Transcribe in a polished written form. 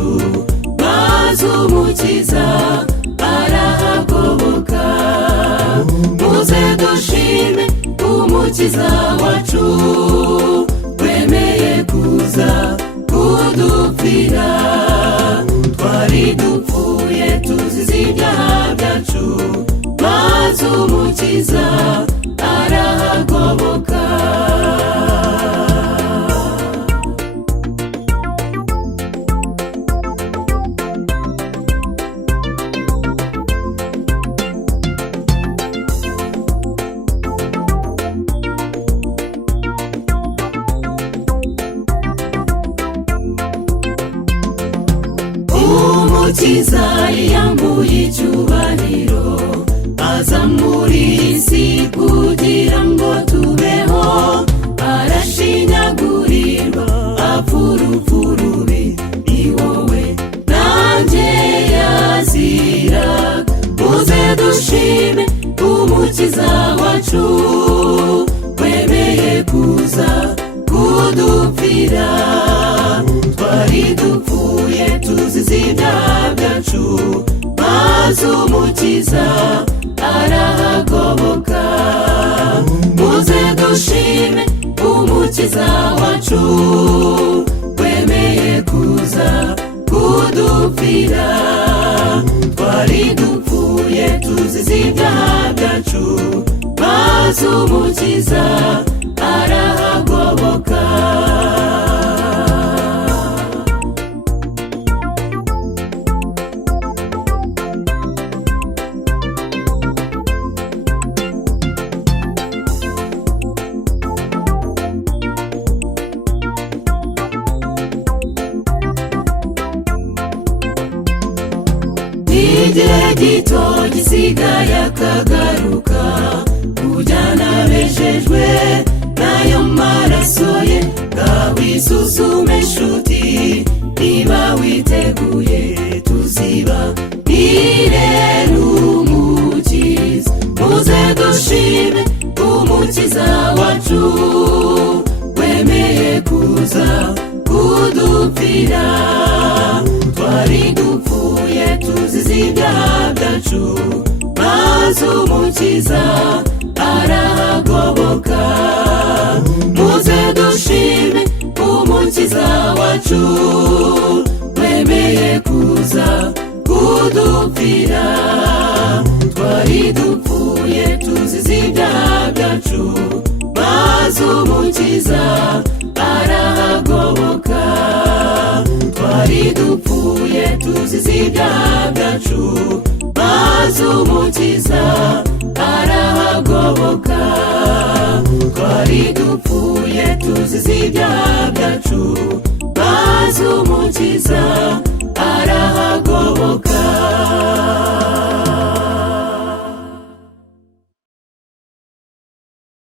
byacu, maze umukiza arahagoboka. Muze dushime umukiza wacu, wemeye kuza kudupfira. Twari dupfuye tuzize ibyaha byacu, maze umukiza arahagoboka. Umukiza yiyambuye icyubahiro, aza muri isi kugira ngo tubeho. Arashinyagurirwa apfa urupfu rubi, ni wowe nanjye yaziraga. Muze dushime umukiza wacu, wemeye kuza kudupfira. Twari dupfuye tuzize ibyaha byacu, maze umukiza arahagoboka. Muze dushime umukiza wacu, wemeye kuza kudupfira. Twari dupfuye tuzize ibyaha byacu, maze umukiza arahagoboka. Igihe gito gisigaye akagaruka, kujyana abejejwe n'ayo maraso ye. Ngaho isuzume nshuti, niba witeguye tuzibanire n'umukiza. Muze dushime umukiza wacu, wemeye kuza kudupfira. Twari dupfuye tuzize ibyaha byacu, maze umukiza arahagoboka. Muze dushime umukiza wacu, wemeye kuza kudupfira. Twari dupfuye tuzize ibyaha byacu, maze umukiza arahagoboka. Twari dupfuye tuzize ibyaha byacu, maze umukiza arahagoboka. Twari dupfuye tuzize ibyaha byacu, maze umukiza